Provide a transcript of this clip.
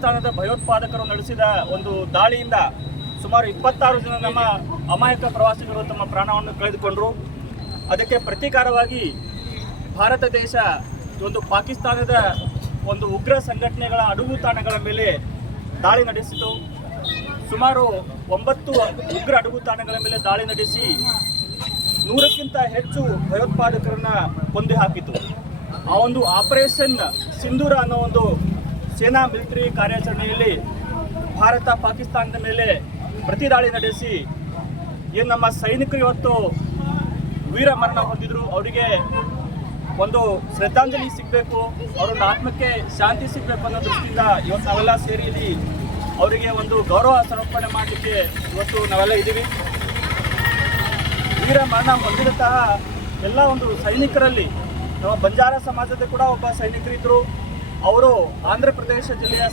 ಪಾಕಿಸ್ತಾನದ ಭಯೋತ್ಪಾದಕರು ನಡೆಸಿದ ಒಂದು ದಾಳಿಯಿಂದ ಸುಮಾರು ಇಪ್ಪತ್ತಾರು ಜನ ನಮ್ಮ ಅಮಾಯಕ ಪ್ರವಾಸಿಗರು ತಮ್ಮ ಪ್ರಾಣವನ್ನು ಕಳೆದುಕೊಂಡರು. ಅದಕ್ಕೆ ಪ್ರತೀಕಾರವಾಗಿ ಭಾರತ ದೇಶ ಒಂದು ಪಾಕಿಸ್ತಾನದ ಒಂದು ಉಗ್ರ ಸಂಘಟನೆಗಳ ಅಡುಗು ತಾಣಗಳ ಮೇಲೆ ದಾಳಿ ನಡೆಸಿತು. ಸುಮಾರು ಒಂಬತ್ತು ಉಗ್ರ ಅಡುಗು ತಾಣಗಳ ಮೇಲೆ ದಾಳಿ ನಡೆಸಿ ನೂರಕ್ಕಿಂತ ಹೆಚ್ಚು ಭಯೋತ್ಪಾದಕರನ್ನ ಕೊಂದು ಹಾಕಿತು. ಆ ಒಂದು ಆಪರೇಷನ್ ಸಿಂಧೂರ ಅನ್ನೋ ಒಂದು ಸೇನಾ ಮಿಲಿಟರಿ ಕಾರ್ಯಾಚರಣೆಯಲ್ಲಿ ಭಾರತ ಪಾಕಿಸ್ತಾನದ ಮೇಲೆ ಪ್ರತಿದಾಳಿ ನಡೆಸಿ ಏನು ನಮ್ಮ ಸೈನಿಕರು ಇವತ್ತು ವೀರ ಮರಣ ಹೊಂದಿದ್ರು, ಅವರಿಗೆ ಒಂದು ಶ್ರದ್ಧಾಂಜಲಿ ಸಿಗಬೇಕು ಅವರೊಂದು ಆತ್ಮಕ್ಕೆ ಶಾಂತಿ ಸಿಗಬೇಕು ಅನ್ನೋ ದೃಷ್ಟಿಯಿಂದ ಇವತ್ತು ನಾವೆಲ್ಲ ಸೇರಿ ಅವರಿಗೆ ಒಂದು ಗೌರವ ಸಮರ್ಪಣೆ ಮಾಡಲಿಕ್ಕೆ ಇವತ್ತು ನಾವೆಲ್ಲ ಇದ್ದೀವಿ. ವೀರ ಮರಣ ಹೊಂದಿದಂತಹ ಎಲ್ಲ ಒಂದು ಸೈನಿಕರಲ್ಲಿ, ನಮ್ಮ ಬಂಜಾರ ಸಮಾಜದ ಕೂಡ ಒಬ್ಬ ಸೈನಿಕರಿದ್ದರು ಅವರು ಆಂಧ್ರ ಪ್ರದೇಶ ಜಿಲ್ಲೆಯ